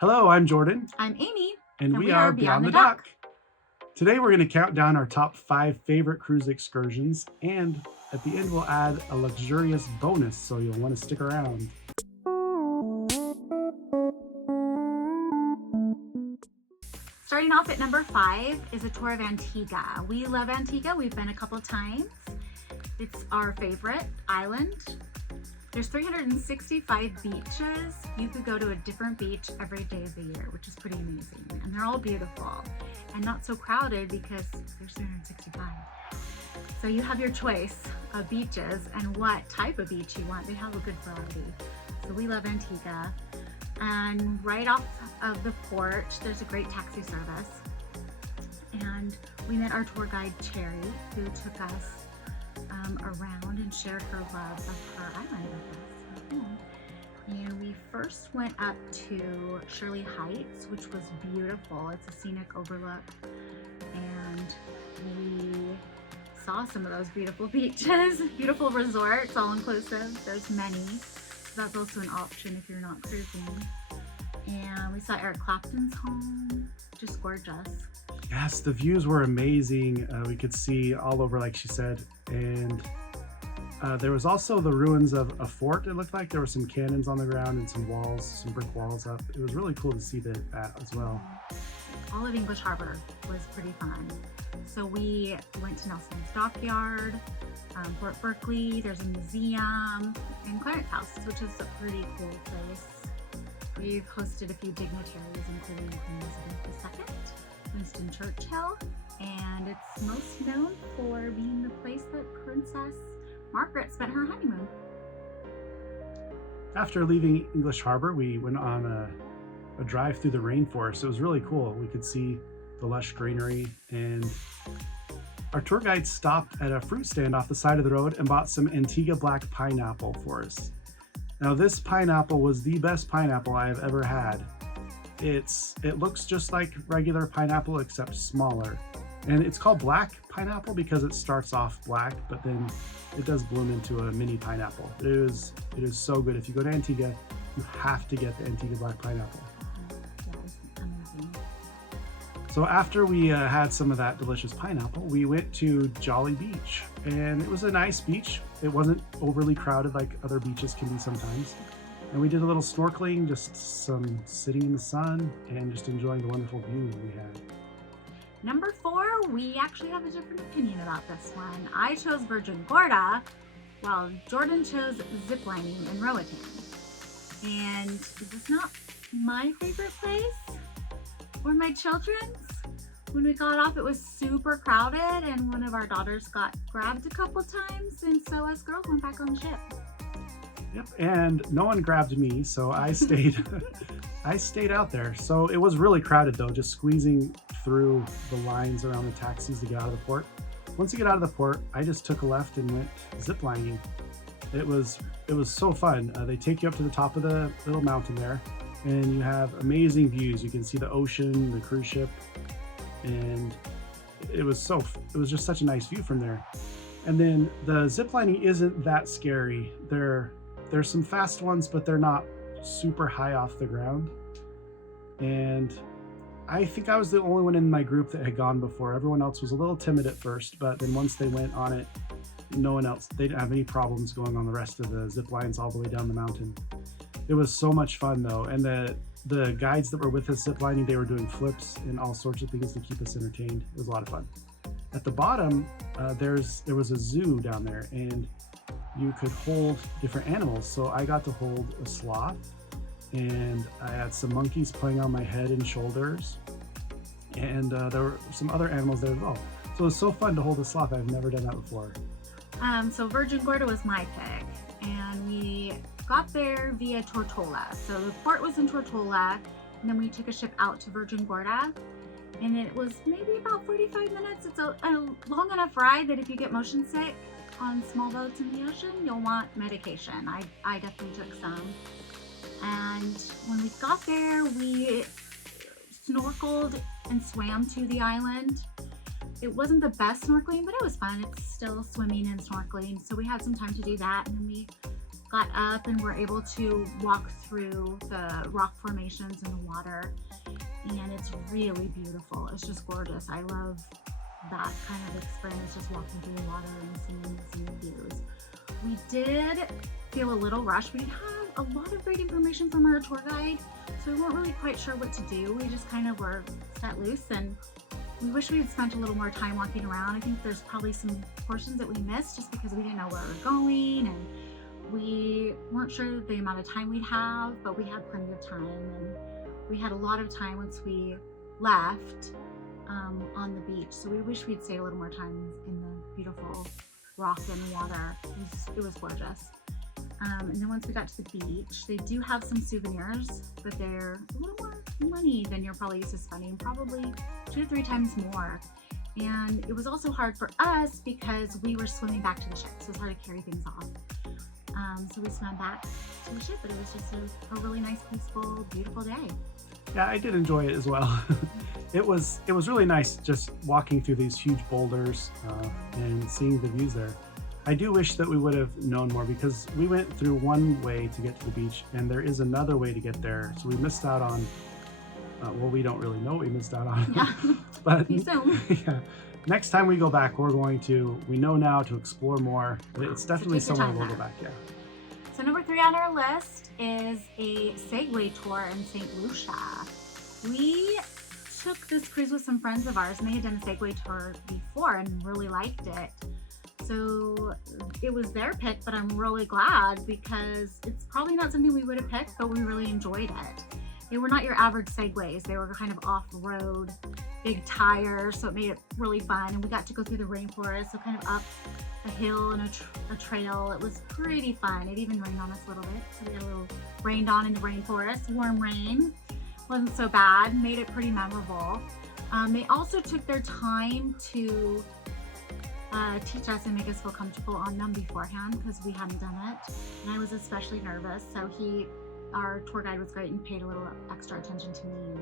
Hello, I'm Jordan, I'm Amy, and we are Beyond the Dock. Today we're going to count down our top 5 favorite cruise excursions, and at the end we'll add a luxurious bonus, so you'll want to stick around. Starting off at number 5 is a tour of Antigua. We love Antigua. We've been a couple times. It's our favorite island. There's 365 beaches. You could go to a different beach every day of the year, which is pretty amazing. And they're all beautiful and not so crowded because there's 365. So you have your choice of beaches and what type of beach you want. They have a good variety. So we love Antigua. And right off of the port, there's a great taxi service. And we met our tour guide, Cherry, who took us around and shared her love of her island with us. And we first went up to Shirley Heights, which was beautiful. It's a scenic overlook. And we saw some of those beautiful beaches, beautiful resorts, all inclusive. There's many. So that's also an option if you're not cruising. And we saw Eric Clapton's home, just gorgeous. Yes, the views were amazing. We could see all over, like she said, and there was also the ruins of a fort. It looked like there were some cannons on the ground and some walls, some brick walls up. It was really cool to see that as well. All of English Harbor was pretty fun. So we went to Nelson's Dockyard, Fort Berkeley. There's a museum, and Clarence House, which is a pretty cool place. We've hosted a few dignitaries, including Queen Elizabeth II, Winston Churchill, and it's most known for being the place that Princess Margaret spent her honeymoon. After leaving English Harbor, we went on a drive through the rainforest. It was really cool. We could see the lush greenery, and our tour guide stopped at a fruit stand off the side of the road and bought some Antigua black pineapple for us. Now, this pineapple was the best pineapple I have ever had. It looks just like regular pineapple except smaller, and it's called black pineapple because it starts off black, but then it does bloom into a mini pineapple. It is so good. If you go to Antigua, you have to get the Antigua black pineapple. Amazing. So after we had some of that delicious pineapple, we went to Jolly Beach, and it was a nice beach. It wasn't overly crowded like other beaches can be sometimes. And we did a little snorkeling, just some sitting in the sun and just enjoying the wonderful view we had. Number 4, we actually have a different opinion about this one. I chose Virgin Gorda, while Jordan chose ziplining in Roatan. And this is not my favorite place or my children's. When we got off, it was super crowded, and one of our daughters got grabbed a couple times, and so us girls went back on the ship. Yep, and no one grabbed me, so I stayed I stayed out there. So it was really crowded though, just squeezing through the lines around the taxis to get out of the port. Once you get out of the port, I just took a left and went ziplining. It was so fun. They take you up to the top of the little mountain there, and you have amazing views. You can see the ocean, the cruise ship, and it was just such a nice view from there. And then the ziplining isn't that scary. There's some fast ones, but they're not super high off the ground. And I think I was the only one in my group that had gone before. Everyone else was a little timid at first, but then once they went on it, no one else, they didn't have any problems going on the rest of the zip lines all the way down the mountain. It was so much fun though. And the guides that were with us ziplining, they were doing flips and all sorts of things to keep us entertained. It was a lot of fun. At the bottom, there was a zoo down there, and you could hold different animals. So I got to hold a sloth, and I had some monkeys playing on my head and shoulders, and there were some other animals there as well. So it was so fun to hold a sloth. I've never done that before. So Virgin Gorda was my pick, and we got there via Tortola. So the port was in Tortola, and then we took a ship out to Virgin Gorda, and it was maybe about 45 minutes. It's a long enough ride that if you get motion sick on small boats in the ocean, you'll want medication. I definitely took some. And when we got there, we snorkeled and swam to the island. It wasn't the best snorkeling, but it was fun. It's still swimming and snorkeling, so we had some time to do that, and then we got up and were able to walk through the rock formations in the water, and it's really beautiful. It's just gorgeous. I love that kind of experience, just walking through the water and seeing the views. We did feel a little rushed. We had a lot of great information from our tour guide, so we weren't really quite sure what to do. We just kind of were set loose, and we wish we had spent a little more time walking around. I think there's probably some portions that we missed just because we didn't know where we were going, and we weren't sure the amount of time we'd have, but we had plenty of time, and we had a lot of time once we left on the beach. So we wish we'd stayed a little more time in the beautiful rock and water. It was gorgeous. And then once we got to the beach, they do have some souvenirs, but they're a little more money than you're probably used to spending, probably 2 to 3 times more. And it was also hard for us because we were swimming back to the ship, so it was hard to carry things off. So we swam back to the ship, but it was just a really nice, peaceful, beautiful day. Yeah, I did enjoy it as well. It was really nice just walking through these huge boulders and seeing the views there. I do wish that we would have known more because we went through one way to get to the beach and there is another way to get there. So we missed out on, well, we don't really know what we missed out on. Yeah, But you assume. yeah, next time we go back, we know now to explore more. It's definitely take your somewhere time we'll go back. back, yeah. So number 3 on our list is a Segway tour in St. Lucia. We took this cruise with some friends of ours, and they had done a Segway tour before and really liked it. So it was their pick, but I'm really glad because it's probably not something we would have picked, but we really enjoyed it. They were not your average Segways. They were kind of off-road, big tires, so it made it really fun. And we got to go through the rainforest, so kind of up a hill and a trail. It was pretty fun. It even rained on us a little bit, so we got a little rained on in the rainforest. Warm rain, wasn't so bad, made it pretty memorable. They also took their time to teach us and make us feel comfortable on them beforehand because we hadn't done it, and I was especially nervous. So our tour guide was great and paid a little extra attention to me and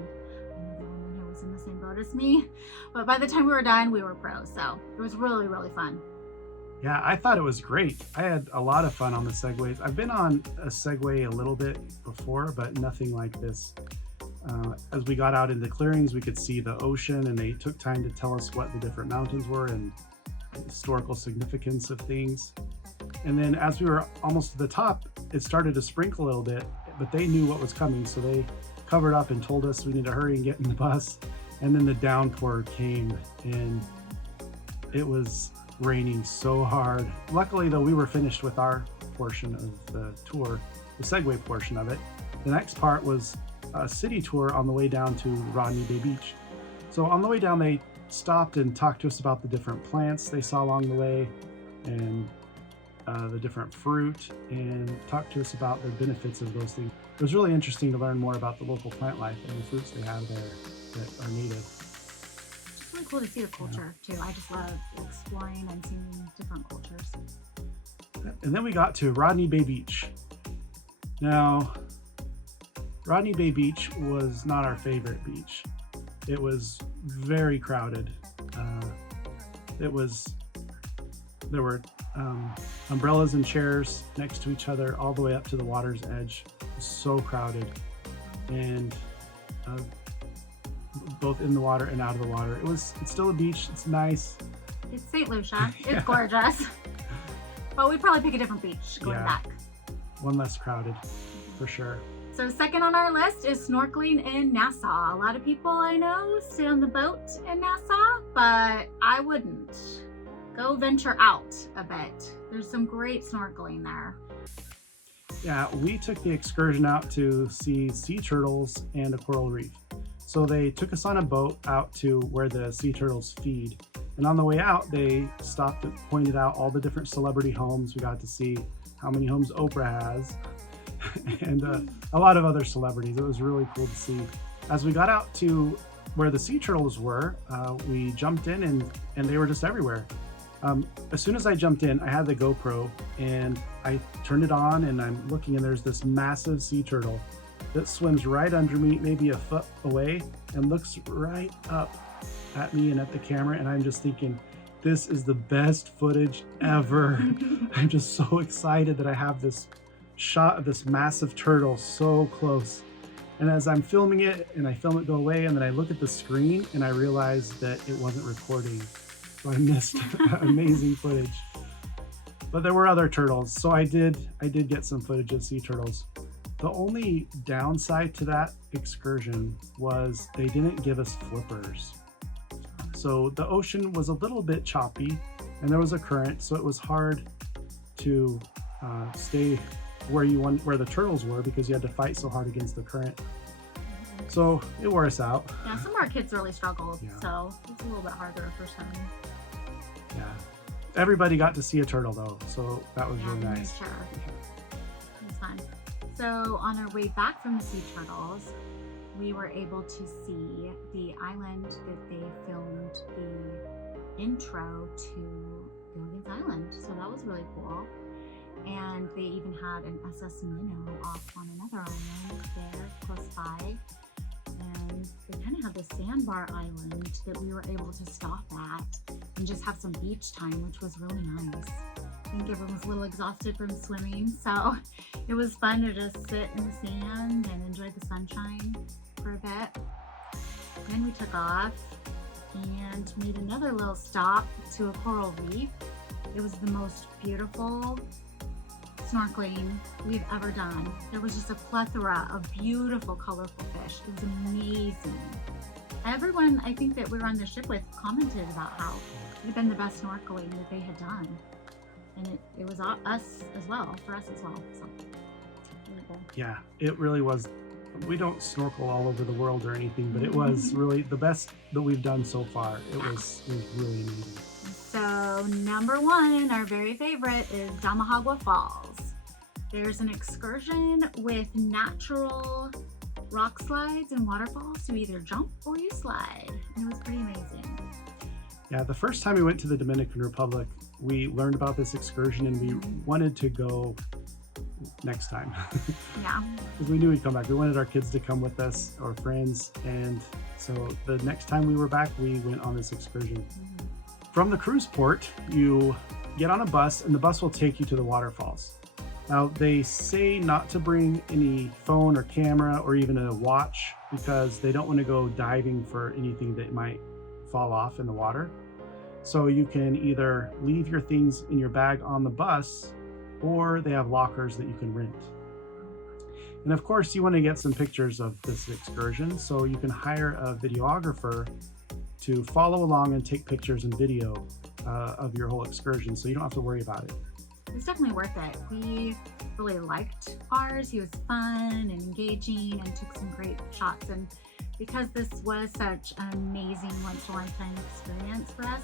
another woman who was in the same boat as me. But by the time we were done, we were pros, so it was really, really fun. Yeah, I thought it was great. I had a lot of fun on the Segways. I've been on a Segway a little bit before, but nothing like this. As we got out into clearings, we could see the ocean, and they took time to tell us what the different mountains were and the historical significance of things. And then as we were almost to the top, it started to sprinkle a little bit, but they knew what was coming, so they covered up and told us we need to hurry and get in the bus. And then the downpour came, and it was raining so hard. Luckily, though, we were finished with our portion of the tour, the Segway portion of it. The next part was a city tour on the way down to Rodney Bay Beach. So on the way down, they stopped and talked to us about the different plants they saw along the way and the different fruit, and talked to us about the benefits of those things. It was really interesting to learn more about the local plant life and the fruits they have there that are native. It's really cool to see the culture too. I just love exploring and seeing different cultures. And then we got to Rodney Bay Beach. Now, Rodney Bay Beach was not our favorite beach. It was very crowded. There were umbrellas and chairs next to each other all the way up to the water's edge. It was so crowded, and both in the water and out of the water. It's still a beach. It's nice. It's St. Lucia. It's Yeah. gorgeous. But we'd probably pick a different beach going Yeah. back. One less crowded, for sure. So second on our list is snorkeling in Nassau. A lot of people I know stay on the boat in Nassau, but I wouldn't. Go venture out a bit. There's some great snorkeling there. Yeah, we took the excursion out to see sea turtles and a coral reef. So they took us on a boat out to where the sea turtles feed. And on the way out, they stopped and pointed out all the different celebrity homes. We got to see how many homes Oprah has and a lot of other celebrities. It was really cool to see. As we got out to where the sea turtles were, we jumped in and they were just everywhere. As soon as I jumped in, I had the GoPro and I turned it on and I'm looking, and there's this massive sea turtle that swims right under me, maybe a foot away, and looks right up at me and at the camera. And I'm just thinking, this is the best footage ever. I'm just so excited that I have this shot of this massive turtle so close. And as I'm filming it and I film it go away, and then I look at the screen and I realize that it wasn't recording. So I missed amazing footage. But there were other turtles. So I did get some footage of sea turtles. The only downside to that excursion was they didn't give us flippers. So the ocean was a little bit choppy and there was a current, so it was hard to stay where the turtles were because you had to fight so hard against the current. So it wore us out. Yeah, some of our kids really struggled, Yeah. so it's a little bit harder for some. Yeah. Everybody got to see a turtle though, so that was Yeah, really we made nice. sure. It was fun. So on our way back from the sea turtles, we were able to see the island that they filmed the intro to Gilligan's Island. So that was really cool. And they even had an SS Minnow off on another island there close by. And they kind of had this sandbar island that we were able to stop at and just have some beach time, which was really nice. I think everyone was a little exhausted from swimming, so it was fun to just sit in the sand and enjoy the sunshine for a bit. Then we took off and made another little stop to a coral reef. It was the most beautiful snorkeling we've ever done. There was just a plethora of beautiful, colorful fish. It was amazing. Everyone I think that we were on the ship with commented about how it had been the best snorkeling that they had done. And it was us as well, for us as well. So, really cool. Yeah, it really was. We don't snorkel all over the world or anything, but it was really the best that we've done so far. It was really amazing. So number one, our very favorite, is Damahagua Falls. There's an excursion with natural rock slides and waterfalls. You either jump or you slide. And it was pretty amazing. Yeah, the first time we went to the Dominican Republic, we learned about this excursion and we wanted to go next time. Yeah. Because we knew we'd come back. We wanted our kids to come with us, our friends. And so the next time we were back, we went on this excursion. From the cruise port, you get on a bus and the bus will take you to the waterfalls. Now, they say not to bring any phone or camera or even a watch because they don't want to go diving for anything that might fall off in the water. So you can either leave your things in your bag on the bus or they have lockers that you can rent. And of course, you want to get some pictures of this excursion, so you can hire a videographer to follow along and take pictures and video of your whole excursion, so you don't have to worry about it. It's definitely worth it. We really liked ours. He was fun and engaging and took some great shots. And because this was such an amazing once-in-a-lifetime experience for us,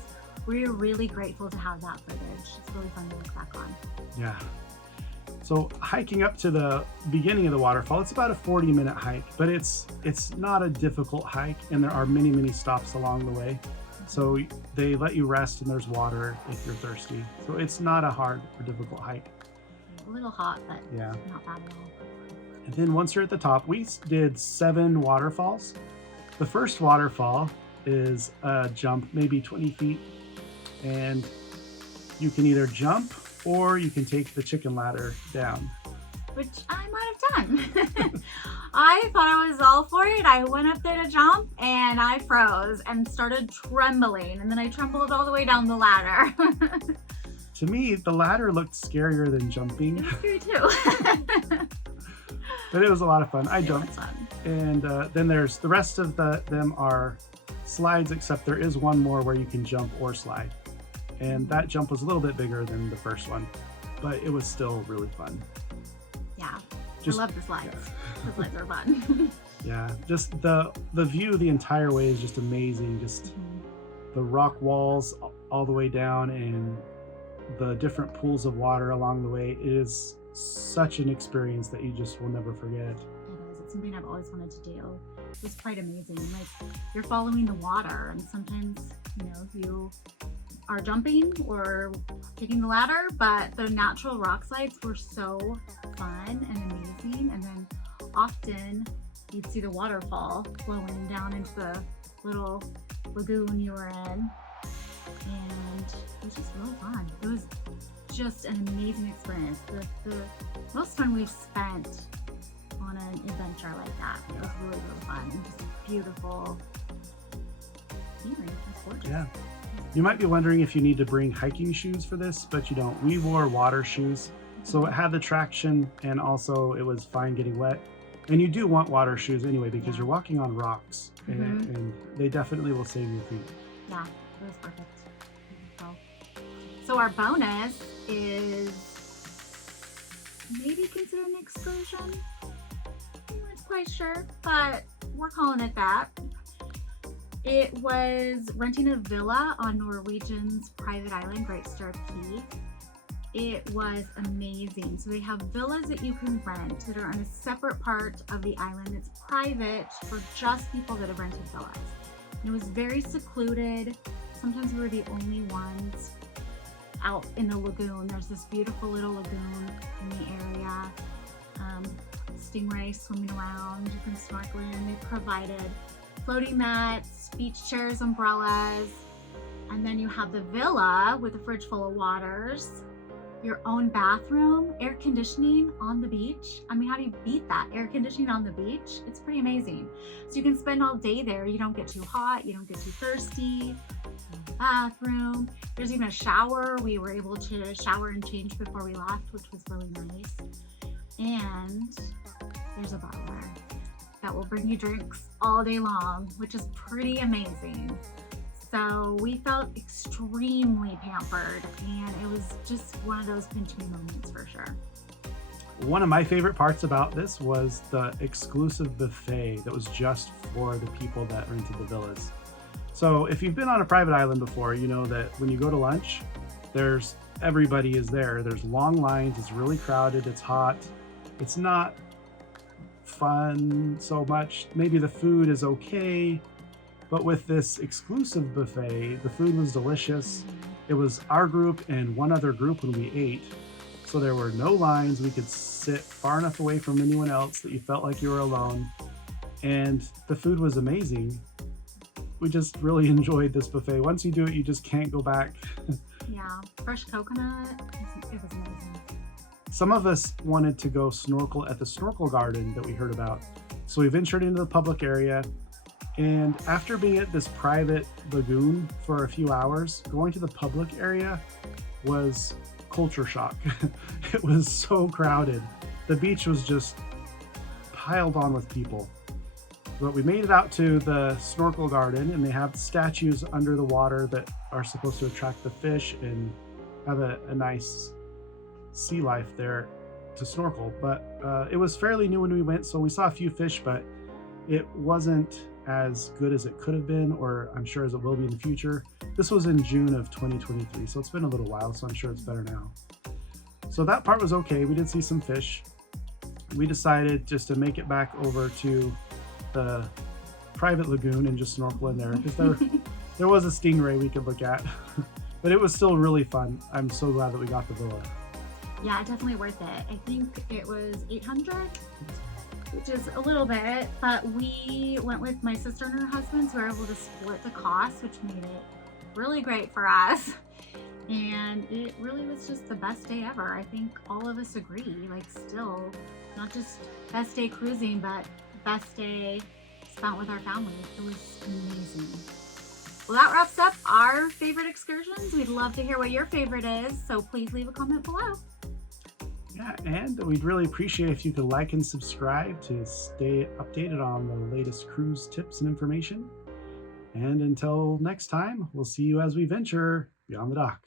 we're really grateful to have that footage. It's really fun to look back on. Yeah. So hiking up to the beginning of the waterfall, it's about a 40-minute hike, but it's not a difficult hike, and there are many stops along the way. So they let you rest and there's water if you're thirsty. So it's not a hard or difficult hike. A little hot, but Yeah. not bad at all. And then once you're at the top, we did 7 waterfalls. The first waterfall is a jump, maybe 20 feet, and you can either jump or you can take the chicken ladder down. Which I might have done. I thought I was all for it. I went up there to jump and I froze and started trembling. And then I trembled all the way down the ladder. To me, the ladder looked scarier than jumping, It was scary too. but it was a lot of fun. I It was jumped. fun. And then there's the rest of them are slides, except there is one more where you can jump or slide. And that jump was a little bit bigger than the first one, but it was still really fun. Yeah, Just- I love the slides. yeah. The slides are fun. Yeah, just the view the entire way is just amazing. Just the rock walls all the way down and the different pools of water along the way. It is such an experience that you just will never forget. It is. It's something I've always wanted to do. It was quite amazing. Like, you're following the water, and sometimes, you are jumping or taking the ladder, but the natural rock slides were so fun and amazing. And then often you'd see the waterfall flowing down into the little lagoon you were in. And it was just really fun. It was just an amazing experience. The most fun we've spent on an adventure like that. It was really, really fun and just beautiful scenery. It's gorgeous. Yeah. You might be wondering if you need to bring hiking shoes for this, but you don't. We wore water shoes, so it had the traction, and also it was fine getting wet. And you do want water shoes anyway because you're walking on rocks, and they definitely will save your feet. Yeah, it was perfect. So our bonus is maybe considered an excursion. We weren't quite sure, but we're calling it that. It was renting a villa on Norwegian's private island, Great Stirrup Key. It was amazing. So they have villas that you can rent that are on a separate part of the island that's private for just people that have rented villas. And it was very secluded. Sometimes we were the only ones out in the lagoon. There's this beautiful little lagoon in the area. Stingray swimming around, you can snorkel in. They provided floating mats, beach chairs, umbrellas, and then you have the villa with a fridge full of waters, your own bathroom, air conditioning on the beach. I mean, how do you beat that? Air conditioning on the beach? It's pretty amazing. So you can spend all day there. You don't get too hot, you don't get too thirsty. Bathroom. There's even a shower. We were able to shower and change before we left, which was really nice. And there's a butler that will bring you drinks all day long, which is pretty amazing. So we felt extremely pampered, and it was just one of those pinch me moments for sure. One of my favorite parts about this was the exclusive buffet that was just for the people that rented the villas. So if you've been on a private island before, you know that when you go to lunch, everybody is there. There's long lines, it's really crowded, it's hot. It's not fun so much. Maybe the food is okay, but with this exclusive buffet, the food was delicious. It was our group and one other group when we ate. So there were no lines. We could sit far enough away from anyone else that you felt like you were alone. And the food was amazing. We just really enjoyed this buffet. Once you do it, you just can't go back. Yeah, fresh coconut, it was amazing. Some of us wanted to go snorkel at the snorkel garden that we heard about. So we ventured into the public area, and after being at this private lagoon for a few hours, going to the public area was culture shock. It was so crowded. The beach was just piled on with people. But we made it out to the snorkel garden, and they have statues under the water that are supposed to attract the fish and have a nice sea life there to snorkel. But it was fairly new when we went, so we saw a few fish, but it wasn't as good as it could have been, or I'm sure as it will be in the future. This was in June of 2023, so it's been a little while, so I'm sure it's better now. So that part was okay. We did see some fish. We decided just to make it back over to the private lagoon and just snorkel in there, because there was a stingray we could look at. But it was still really fun. I'm so glad that we got the villa. Yeah, definitely worth it. I think it was $800, which is a little bit, but we went with my sister and her husband, so we were able to split the cost, which made it really great for us. And it really was just the best day ever. I think all of us agree, like still, not just best day cruising, but best day spent with our family. It was amazing. Well, that wraps up our favorite excursions. We'd love to hear what your favorite is, so please leave a comment below. Yeah, and we'd really appreciate if you could like and subscribe to stay updated on the latest cruise tips and information. And until next time, we'll see you as we venture beyond the dock.